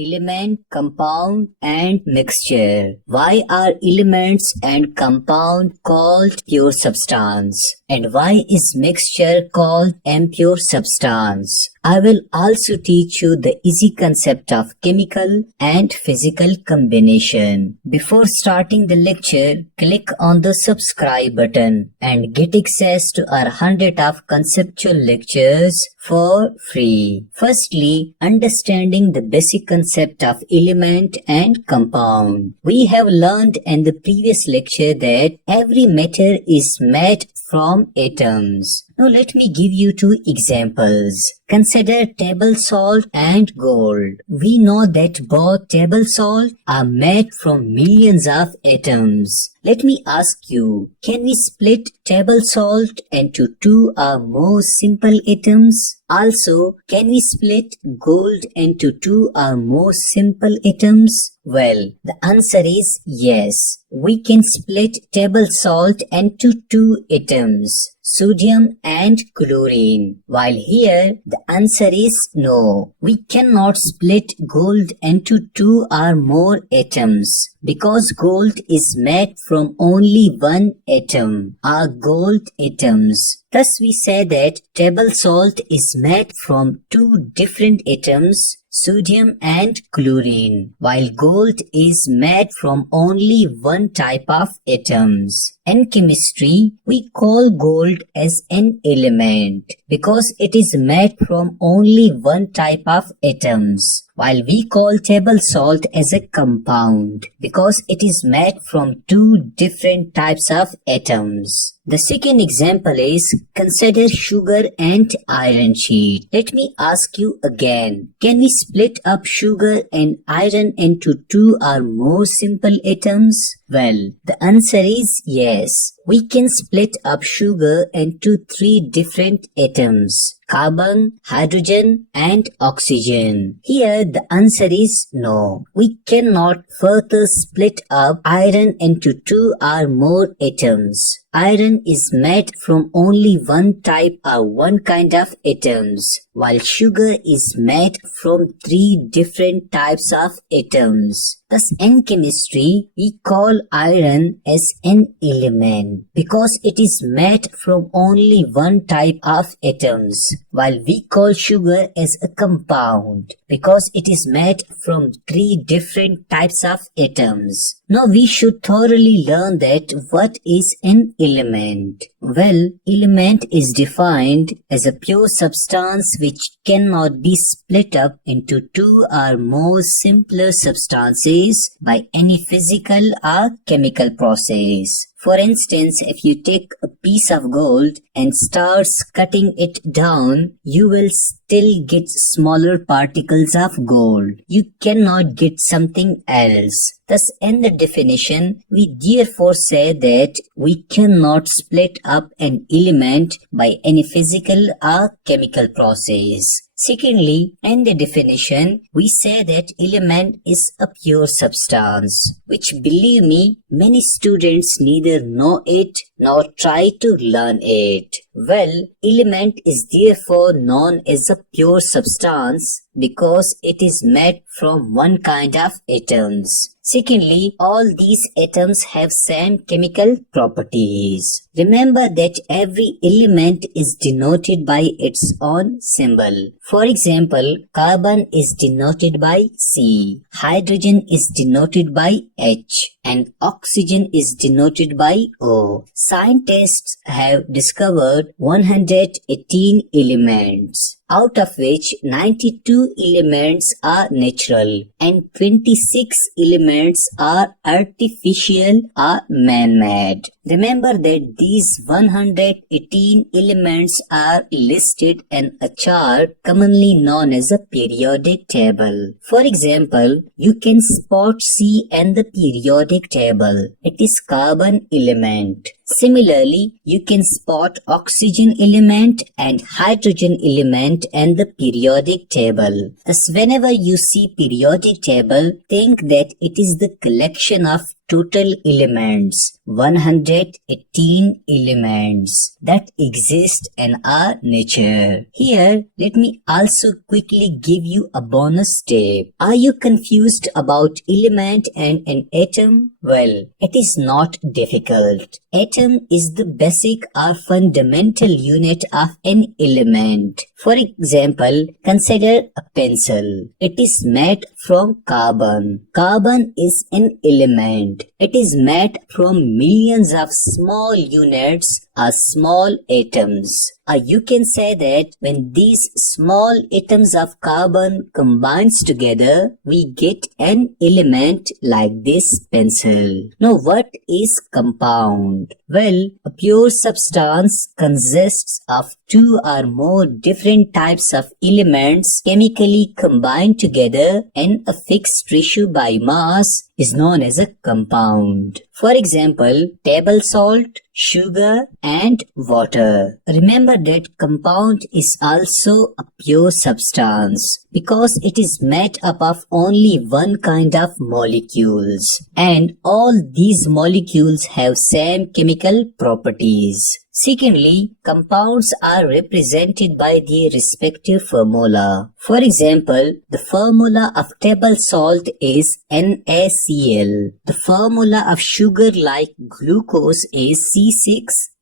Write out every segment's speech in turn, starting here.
Element, compound and mixture. Why are elements and compound called pure substance? And why is mixture called impure substance? I will also teach you the easy concept of chemical and physical combination. Before starting the lecture, click on the subscribe button and get access to our 100 of conceptual lectures for free. Firstly, understanding the basic concept of element and compound. We have learned in the previous lecture that every matter is made from atoms. Now let me give you two examples. Consider table salt and gold. We know that both table salt are made from millions of atoms. Let me ask you, can we split table salt into two or more simple atoms? Also, can we split gold into two or more simple atoms? Well, the answer is yes. We can split table salt into two atoms, sodium and chlorine. While here, the answer is no. We cannot split gold into two or more atoms because gold is made from only one atom, or gold atoms. Thus we say that table salt is made from two different atoms, sodium and chlorine, while gold is made from only one type of atoms. In chemistry, we call gold as an element because it is made from only one type of atoms, while we call table salt as a compound because it is made from two different types of atoms. The second example is consider sugar and iron sheet. Let me ask you again, can we split up sugar and iron into two or more simple atoms? Well, the answer is yes. We can split up sugar into three different atoms: carbon, hydrogen and oxygen. Here the answer is no. We cannot further split up iron into two or more atoms. Iron is made from only one type or one kind of atoms, while sugar is made from three different types of atoms. Thus, in chemistry, we call iron as an element because it is made from only one type of atoms, while we call sugar as a compound because it is made from three different types of atoms. Now we should thoroughly learn that what is an element. Well, element is defined as a pure substance which cannot be split up into two or more simpler substances by any physical or chemical process. For instance, if you take a piece of gold and starts cutting it down, you will still get smaller particles of gold. You cannot get something else. Thus, in the definition, we therefore say that we cannot split up an element by any physical or chemical process. Secondly, in the definition, we say that element is a pure substance, which believe me, many students neither know it nor try to learn it. Well, element is therefore known as a pure substance because it is made from one kind of atoms. Secondly, all these atoms have same chemical properties. Remember that every element is denoted by its own symbol. For example, carbon is denoted by C, hydrogen is denoted by H, and oxygen is denoted by O. Scientists have discovered 118 elements, out of which 92 elements are natural and 26 elements are artificial or man-made. Remember that these 118 elements are listed in a chart commonly known as a periodic table. For example, you can spot C in the periodic table. It is carbon element. Similarly, you can spot oxygen element and hydrogen element in the periodic table. Thus, whenever you see periodic table, think that it is the collection of total elements, 118 elements that exist in our nature. Here, let me also quickly give you a bonus tip. Are you confused about element and an atom? Well, it is not difficult. Atom is the basic or fundamental unit of an element. For example, consider a pencil. It is made from carbon. Carbon is an element. It is made from millions of small units or small atoms. Or you can say that when these small atoms of carbon combines together, we get an element like this pencil. Now what is compound? Well, a pure substance consists of two or more different types of elements chemically combined together in a fixed ratio by mass is known as a compound. For example, table salt, sugar and water. Remember that compound is also a pure substance because it is made up of only one kind of molecules and all these molecules have same chemical properties. Secondly, compounds are represented by their respective formula. For example, the formula of table salt is NaCl. The formula of sugar like glucose is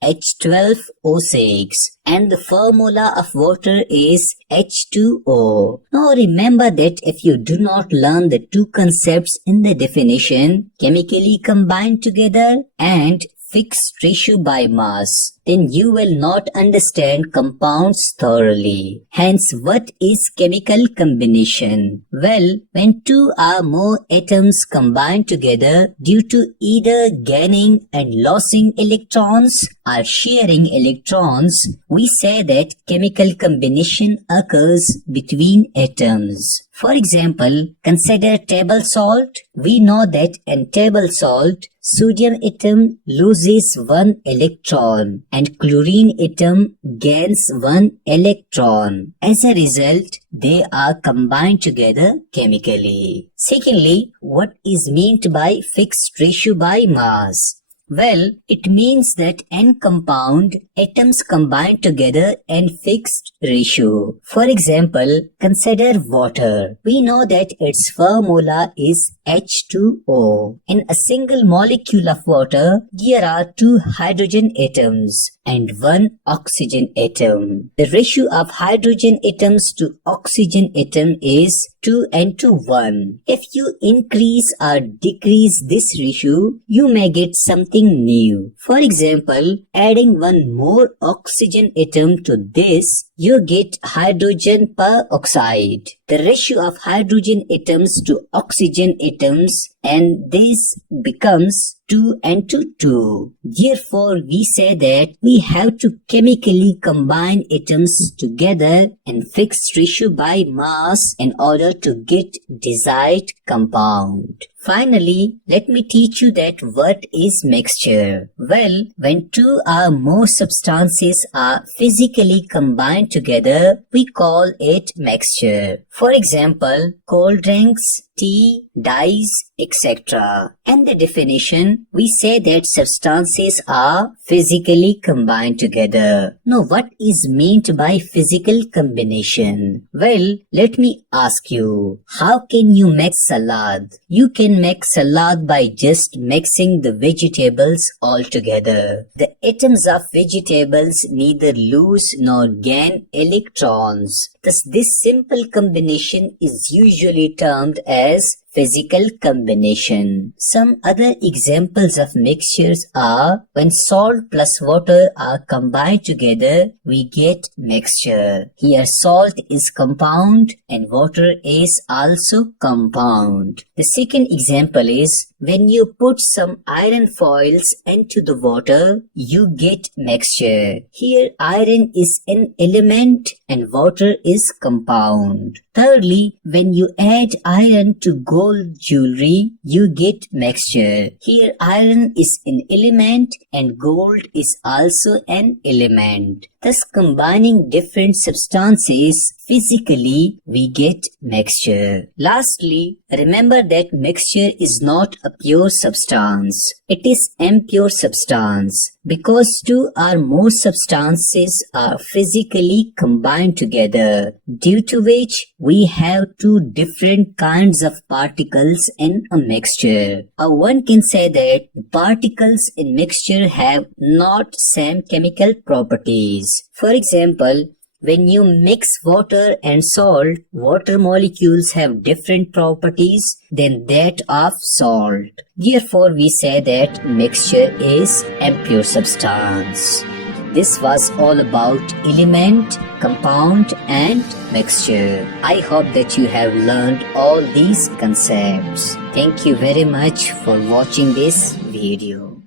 C6H12O6 and the formula of water is H2O. Now remember that if you do not learn the two concepts in the definition, chemically combined together and fixed ratio by mass, then you will not understand compounds thoroughly. Hence, what is chemical combination? Well, when two or more atoms combine together due to either gaining and losing electrons or sharing electrons, we say that chemical combination occurs between atoms. For example, consider table salt. We know that in table salt, sodium atom loses one electron and chlorine atom gains one electron. As a result, they are combined together chemically. Secondly, what is meant by fixed ratio by mass? Well, it means that in compound, atoms combine together in fixed ratio. For example, consider water. We know that its formula is H2O. In a single molecule of water, there are two hydrogen atoms and one oxygen atom. The ratio of hydrogen atoms to oxygen atom is 2:1. If you increase or decrease this ratio, you may get something new. For example, adding one more oxygen atom to this, you get hydrogen peroxide. The ratio of hydrogen atoms to oxygen atoms and this becomes 2:2. Therefore, we say that we have to chemically combine atoms together in fixed ratio by mass in order to get desired compound. Finally, let me teach you that what is mixture. Well, when two or more substances are physically combined together, we call it mixture. For example, cold drinks, tea, dyes, etc. In the definition, we say that substances are physically combined together. Now, what is meant by physical combination? Well, let me ask you, how can you mix salad? You can make salad by just mixing the vegetables all together. The atoms of vegetables neither lose nor gain electrons. Thus, this simple combination is usually termed as physical combination. Some other examples of mixtures are when salt plus water are combined together, we get mixture. Here salt is compound and water is also compound. The second example is when you put some iron foils into the water, you get mixture. Here iron is an element and water is compound. Thirdly, when you add iron to gold jewelry, you get mixture. Here iron is an element and gold is also an element. Thus combining different substances physically, we get mixture. Lastly, Remember that mixture is not a pure substance. It is impure substance because two or more substances are physically combined together, due to which we have two different kinds of particles in a mixture. Or one can say that particles in mixture have not same chemical properties. For example, when you mix water and salt, water molecules have different properties than that of salt. Therefore, we say that mixture is impure substance. This was all about element, compound and mixture. I hope that you have learned all these concepts. Thank you very much for watching this video.